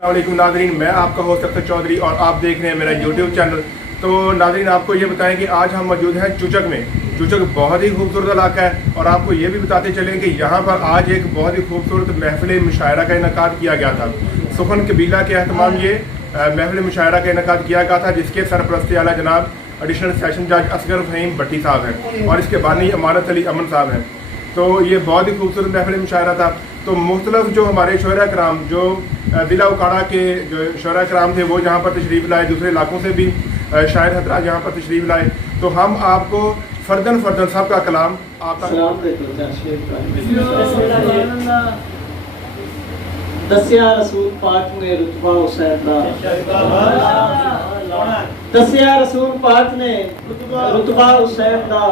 अस्सलामुअलैकुम नाज़रीन, मैं आपका होस्ट अख्तर चौधरी और आप देख रहे हैं मेरा यूट्यूब चैनल। तो नाज़रीन, आपको ये बताएं कि आज हम मौजूद हैं चुचक में। चुचक बहुत ही खूबसूरत इलाका है और आपको ये भी बताते चलें कि यहाँ पर आज एक बहुत ही खूबसूरत महफिल मुशायरा का इनेकाद किया गया था। सुखन कबीला के अहतमाम ये महफिल मुशायरा का इनेकाद किया गया था, जिसके सरपरस्ती आला जनाब एडिशनल सेशन जज असगर फहीम भट्टी साहब हैं और इसके बानी अमानत अली अमन साहब हैं। तो ये बहुत ही खूबसूरत महफिल मुशायरा था। तो मुख्तलिफ जो हमारे शोरा कराम जो ज़िला उकाड़ा के जो शोरा कराम थे वो यहाँ पर तशरीफ़ लाए, दूसरे इलाकों से भी शायर हजरात यहाँ पर तशरीफ़ लाए। तो हम आपको फ़र्दन सबका कलाम आप दसिया रसूल पाक ने रुतबा हुसैन दा, दसिया रसूल पाक ने रुतबा हुसैन दा,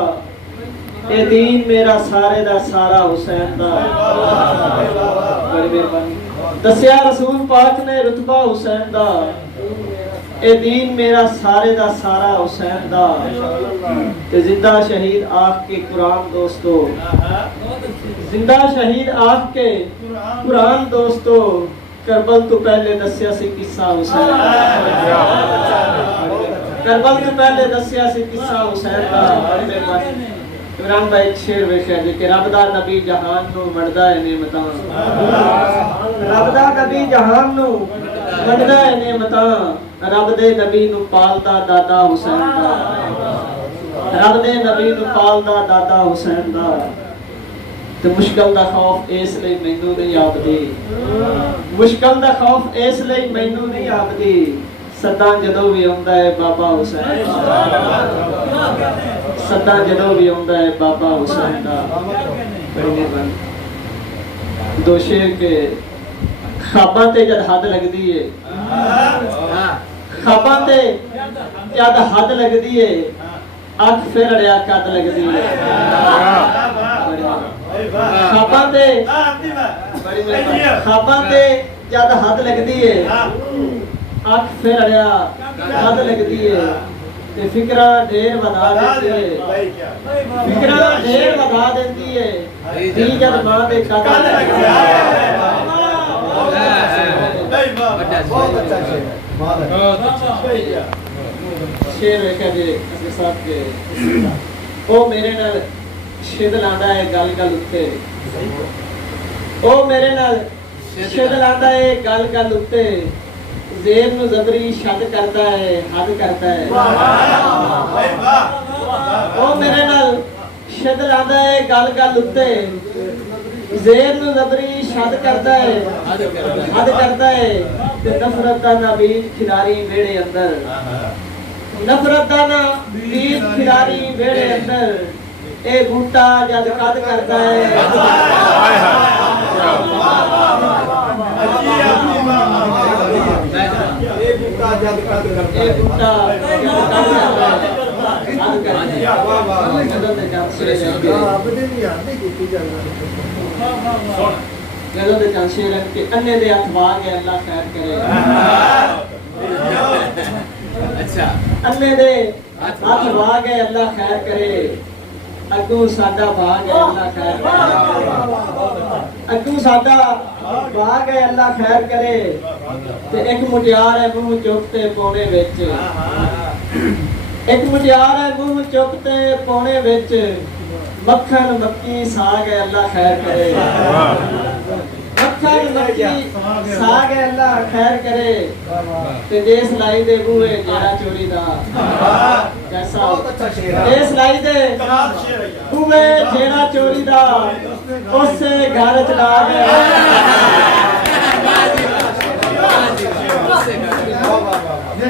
ए दीन मेरा सारे दा सारा हुसैन दा। बड़ी मेहरबानी। दसिया रसूल पाक ने रुतबा हुसैन दा, ए दीन मेरा सारे दा सारा हुसैन दा। ते जिंदा शहीद आख के कुरान दोस्तों, जिंदा शहीद आख के कुरान दोस्तों, करबल तो पहले दसिया से किस्सा हुसैन, करबल तो पहले दसिया से किस्सा हुसैन दा। इमरान भाई शेर वेखिया जी कि रब दा नबी जहान नू वंडदा है नेमतां, रब दा नबी जहान नू वंडदा है नेमतां, रब दे नबी नू पालदा दादा हुसैन दा, रब दे नबी नू पालदा दादा हुसैन दा। ते मुश्किल दा खौफ इस लई मैनू नहीं आबदी, मुश्किल दा खौफ इस लई मैनू नहीं आबदी, सदा जदों भी आउंदा है बाबा हुसैन, सदा जदों भी आउंदा है बाबा हुसैन दा। बड़ी मेहरबानी। दो शेर के ख्वाबां ते जद हद लगदी है, ख्वाबां ते जद हद लगदी है, अख फिर अड़िया कद लगदी है। ख्वाबां ते बड़ी मेहरबानी। ख्वाबां ते जद हद लगदी है, अख फिर अड़िया कद लगदी है। ते फिक्रा ढेर वधा देती है, फिक्रा ढेर वधा देती है, दी जद मां दे कद लगदी है। बहुत अच्छा शेर, शेर वेखिया जी असर साहब के, ओ मेरे नाल शिद लांदा है गल गल उत्ते, ओ मेरे नाल शिद लांदा है गल गल उत्ते, जेब नू जबरी शद करता है हद करता है। ओ मेरे नाल शिद लांदा है गल गल उत्ते, जेब नू जबरी शद करता है हद करता है। ते नफरत दा नबीज खिलारी वेड़े अंदर, नफरत दा नबीज खिलारी वेड़े अंदर, ए बूटा जद कद करता है। अन्ने दे हथ वाह गए अल्लाह खैर करे, अन्ने दे हथ वाह गए अल्लाह खैर करे, अगू साडा भाग है अल्लाह खैर करे, अगू साडा भाग है अल्लाह खैर करे। ते एक मुटियार है मुंह चुकते पौने विच, एक मुटियार है मुंह चुकते पौने विच, मक्खन मक्की साग है अल्लाह खैर करे, मक्खन मक्की साग है अल्लाह खैर करे। ते देस लाई दे बूहे जेड़ा चोरी दा, जैसा देस लाई दे बूहे जेड़ा चोरी दा, उसे घर च ला गया।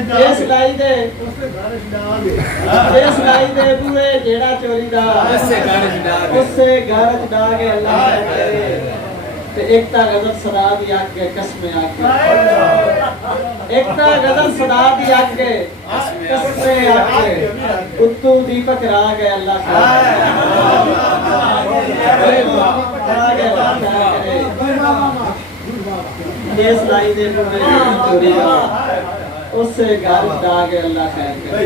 देस लाई दे बूहे जेड़ा चोरी दा, उसे घर च ला गया अल्लाह खैर करे। ते एकता गजल सदा दी आगे कसमे आगे, एकता गजल सदा दी आगे कसमे आगे, उत्तू दीपक राग है अल्लाह खैर करे। देस लाई दे बूहे चोरी दा, उससे घर दाग है अल्लाह खैर करे।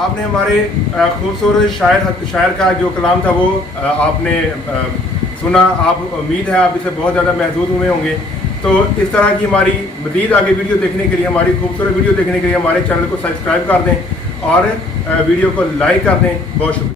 आपने हमारे खूबसूरत शायर का जो कलाम था वो आपने सुना। आप उम्मीद है आप इसे बहुत ज़्यादा महसूस हुए होंगे। तो इस तरह की हमारी मज़ीद आगे वीडियो देखने के लिए, हमारी खूबसूरत वीडियो देखने के लिए हमारे चैनल को सब्सक्राइब कर दें और वीडियो को लाइक कर दें। बहुत शुक्रिया।